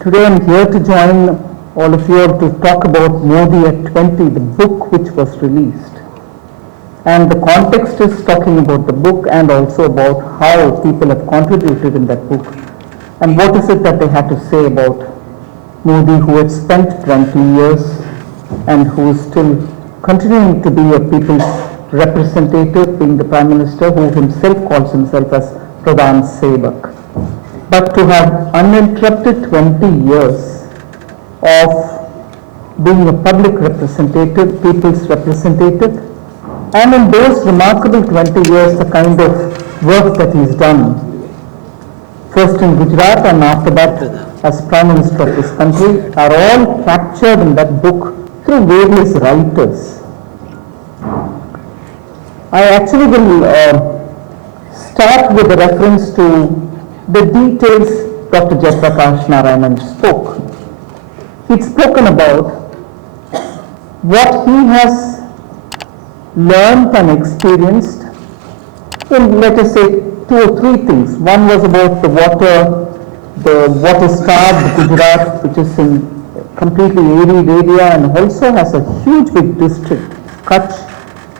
Today I'm here to join all of you to talk about Modi at 20, the book which was released. And the context is talking about the book and also about how people have contributed in that book. And what is it that they had to say about Modi, who had spent 20 years and who is still continuing to be a people's representative, being the Prime Minister, who himself calls himself as Pradhan Sevak. But to have uninterrupted 20 years of being a public representative, people's representative, and in those remarkable 20 years, the kind of work that he's done, first in Gujarat and after that as Prime Minister of this country, are all captured in that book through various writers. I actually will start with a reference to the details Dr. Jayaprakash Narayanan spoke. He'd spoken about what he has learned and experienced in, let us say, 2 or 3 things. One was about the water-starved Gujarat, which is in completely arid area and also has a huge big district, Kutch,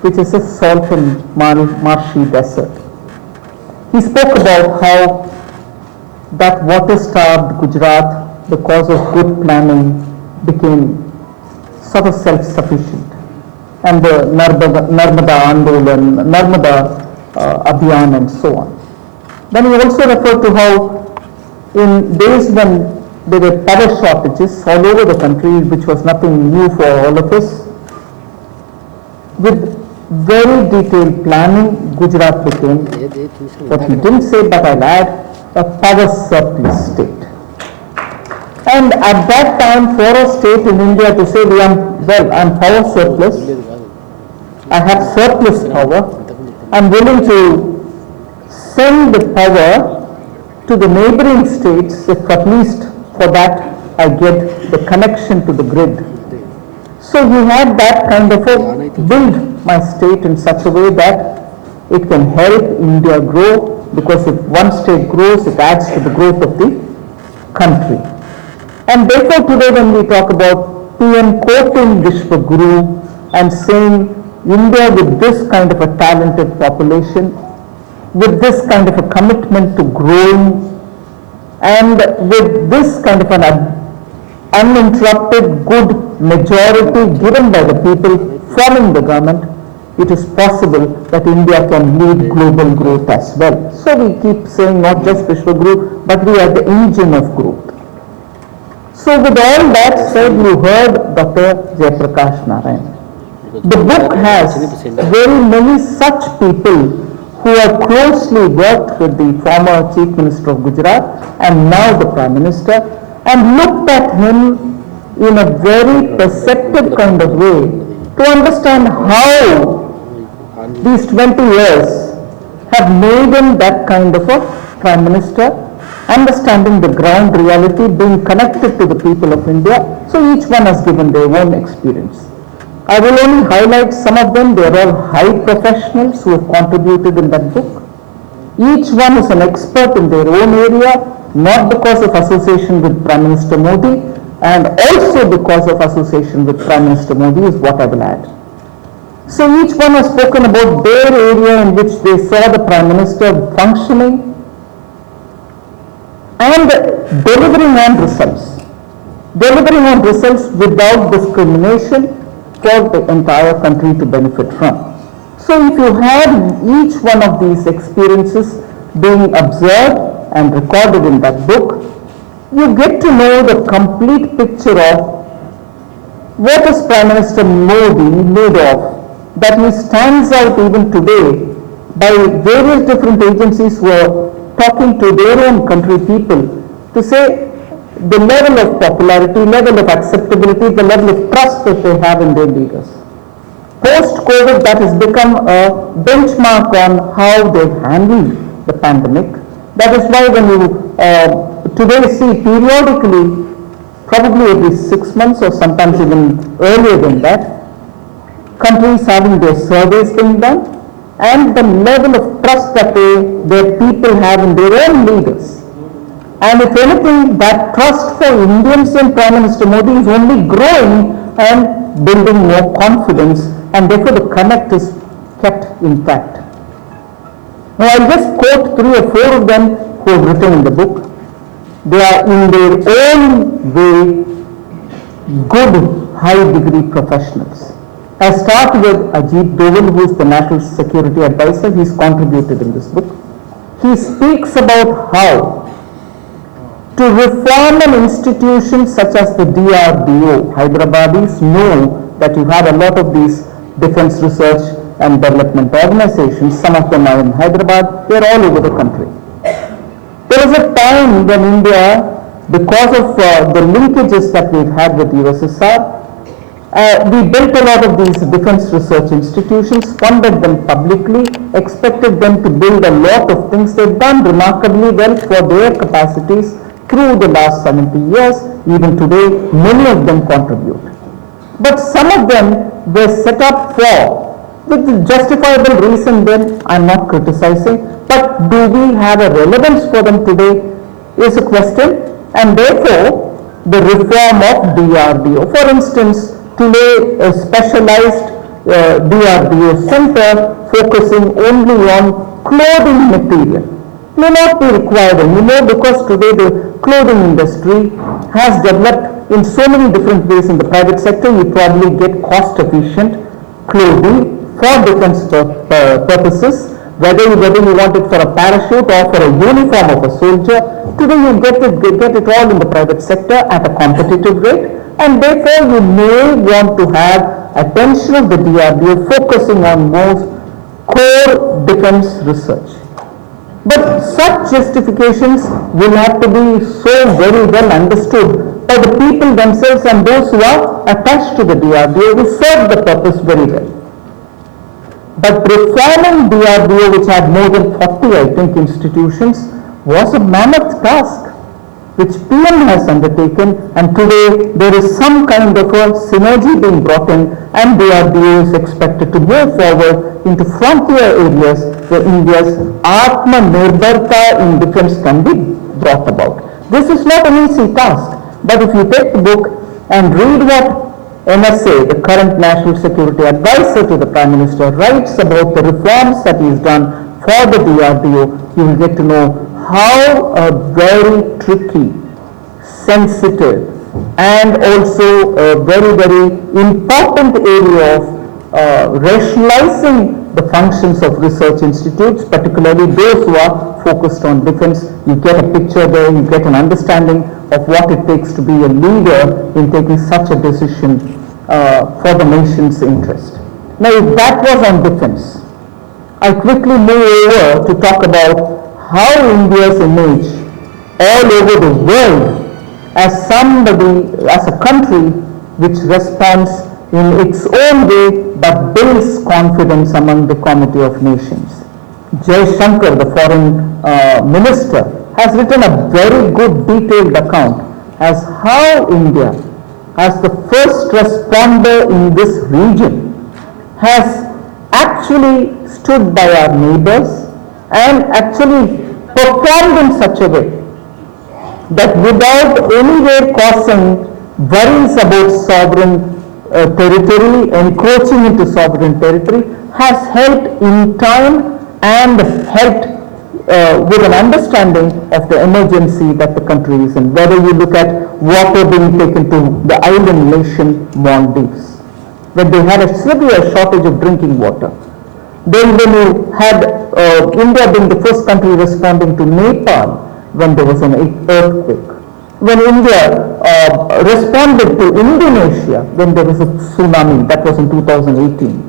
which is a salt and marshy desert. He spoke about how that water-starved Gujarat, because of good planning, became sort of self-sufficient. And the Narmada Andolan, Narmada Abhiyan and so on. Then he also referred to how in days when there were power shortages all over the country, which was nothing new for all of us, with very detailed planning, Gujarat became, what he didn't say, but I'll add, a power surplus state. And at that time, for a state in India to say, I'm power surplus, I have surplus power, I'm willing to send the power to the neighboring states if at least for that I get the connection to the grid. So he had that kind of a build my state in such a way that it can help India grow, because if one state grows, it adds to the growth of the country. And therefore today when we talk about PM quoting Vishwaguru and saying India with this kind of a talented population, with this kind of a commitment to growing, and with this kind of an uninterrupted good majority given by the people forming the government, it is possible that India can lead global growth as well. So we keep saying not just Vishwaguru, but we are the engine of growth. So with all that said, you heard Dr. Jayaprakash Narayanan. The book has very many such people who have closely worked with the former Chief Minister of Gujarat and now the Prime Minister, and looked at him in a very perceptive kind of way to understand how these 20 years have made him that kind of a Prime Minister, understanding the ground reality, being connected to the people of India. So each one has given their own experience. I will only highlight some of them. They are all high professionals who have contributed in that book. Each one is an expert in their own area, not because of association with Prime Minister Modi, and also because of association with Prime Minister Modi is what I will add. So each one has spoken about their area in which they saw the Prime Minister functioning and delivering on results. Delivering on results without discrimination for the entire country to benefit from. So if you have each one of these experiences being observed and recorded in that book, you get to know the complete picture of what is Prime Minister Modi made of, that he stands out even today by various different agencies who are talking to their own country people to say the level of popularity, level of acceptability, the level of trust that they have in their leaders. Post-COVID, that has become a benchmark on how they handled the pandemic. That is why when you today see periodically, probably every 6 months or sometimes even earlier than that, countries having their surveys being done, and the level of trust that their people have in their own leaders. And if anything, that trust for Indians in Prime Minister Modi is only growing and building more confidence, and therefore the connect is kept intact. Now I'll just quote 3 or 4 of them who have written in the book. They are in their own way good high degree professionals. I start with Ajit Doval, who is the National Security Advisor. He's contributed in this book. He speaks about how to reform an institution such as the DRDO. Hyderabadis know that you have a lot of these defense research and development organizations. Some of them are in Hyderabad. They are all over the country. There was a time when India, because of the linkages that we've had with USSR, we built a lot of these defense research institutions, funded them publicly, expected them to build a lot of things. They've done remarkably well for their capacities through the last 70 years. Even today, many of them contribute. But some of them were set up for, with justifiable reason then, I'm not criticizing, but do we have a relevance for them today is a question, and therefore the reform of DRDO. For instance, today a specialized DRDO center focusing only on clothing material may not be required anymore, because today the clothing industry has developed in so many different ways. In the private sector, you probably get cost efficient clothing for defense purposes, whether you want it for a parachute or for a uniform of a soldier. Today you get it all in the private sector at a competitive rate, and therefore you may want to have attention of the DRDO focusing on most core defense research. But such justifications will have to be so very well understood by the people themselves and those who are attached to the DRDO, who serve the purpose very well. But reforming DRDO, which had more than 40, I think, institutions, was a mammoth task which PM has undertaken, and today there is some kind of a synergy being brought in, and DRDO is expected to move forward into frontier areas where India's Atma Nirbharta in defense can be brought about. This is not an easy task, but if you take the book and read what NSA, the current National Security Advisor to the Prime Minister, writes about the reforms that he's done for the DRDO, you will get to know how a very tricky, sensitive, and also a very, very important area of rationalizing the functions of research institutes, particularly those who are focused on defense. You get a picture there, you get an understanding of what it takes to be a leader in taking such a decision for the nation's interest. Now, if that was on defense, I quickly move over to talk about how India's image all over the world as somebody, as a country which responds in its own way but builds confidence among the Committee of Nations. Jai Shankar, the foreign minister, has written a very good detailed account as how India, as the first responder in this region, has actually stood by our neighbors and actually performed in such a way that without anywhere causing worries about sovereign territory, encroaching into sovereign territory, has helped in time and helped with an understanding of the emergency that the country is in. Whether you look at water being taken to the island nation Maldives, when they had a severe shortage of drinking water. Then when you had India being the first country responding to Nepal when there was an earthquake. When India responded to Indonesia when there was a tsunami, that was in 2018.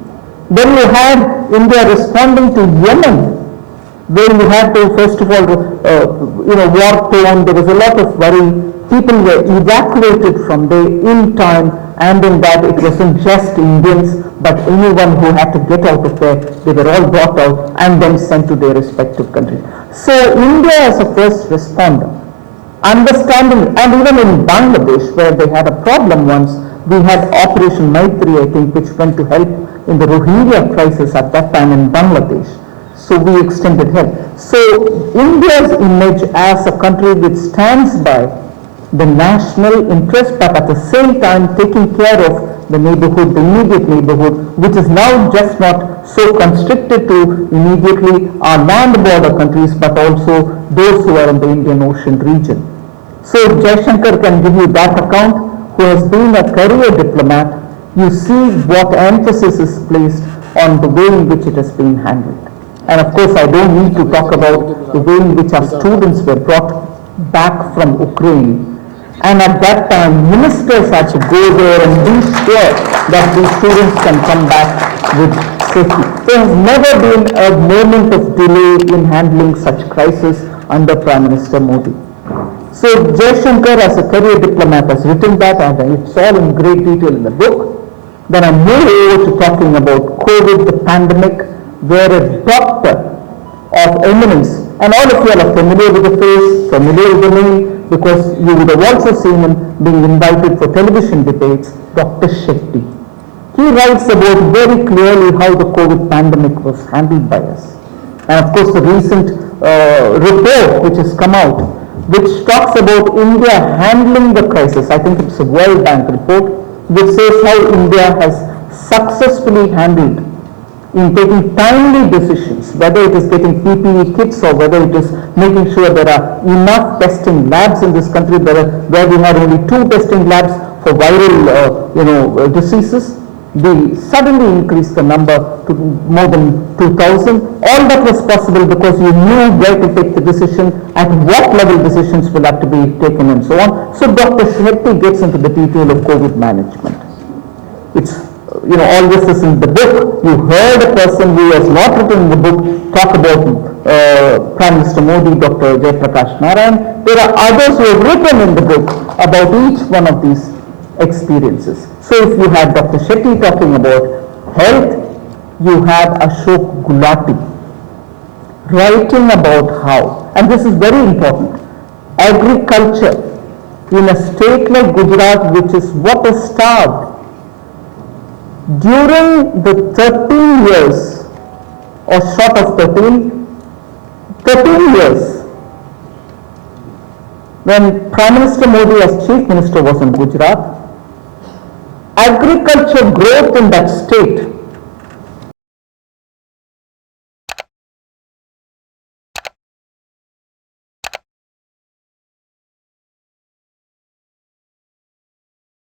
Then you had India responding to Yemen, where you had to, first of all, war torn. There was a lot of worry. People were evacuated from there in time, and in that it wasn't just Indians, but anyone who had to get out of there, they were all brought out and then sent to their respective countries. So India as a first responder, understanding, and even in Bangladesh where they had a problem once, we had Operation Maitri, I think, which went to help in the Rohingya crisis at that time in Bangladesh. So we extended help. So India's image as a country which stands by the national interest, but at the same time taking care of the neighborhood, the immediate neighborhood, which is now just not so constricted to immediately our land border countries, but also those who are in the Indian Ocean region. So Jaishankar can give you that account, who has been a career diplomat. You see what emphasis is placed on the way in which it has been handled. And of course, I don't need to talk about the way in which our students were brought back from Ukraine. And at that time, ministers had to go there and be sure that these students can come back with safety. There has never been a moment of delay in handling such crisis under Prime Minister Modi. So Jaishankar, as a career diplomat, has written that, and it's all in great detail in the book. Then I move over to talking about COVID, the pandemic, where a doctor of eminence, and all of you are familiar with the face, familiar with the name, because you would have also seen him being invited for television debates, Dr. Shetty. He writes about very clearly how the COVID pandemic was handled by us. And of course, the recent report which has come out, which talks about India handling the crisis. I think it's a World Bank report, which says how India has successfully handled in taking timely decisions, whether it is getting PPE kits or whether it is making sure there are enough testing labs in this country, where we had only 2 testing labs for viral diseases. We suddenly increased the number to more than 2,000. All that was possible because you knew where to take the decision, at what level decisions will have to be taken and so on. So Dr. Shetty gets into the detail of COVID management. It's all this is in the book. You heard a person who has not written the book talk about Prime Minister Modi, Dr. Jayaprakash Narayan. There are others who have written in the book about each one of these experiences. So if you had Dr. Shetty talking about health, you had Ashok Gulati writing about how, and this is very important, agriculture in a state like Gujarat, which is what is starved, during the 13 years, or short of 13 years, when Prime Minister Modi as Chief Minister was in Gujarat, agriculture growth in that state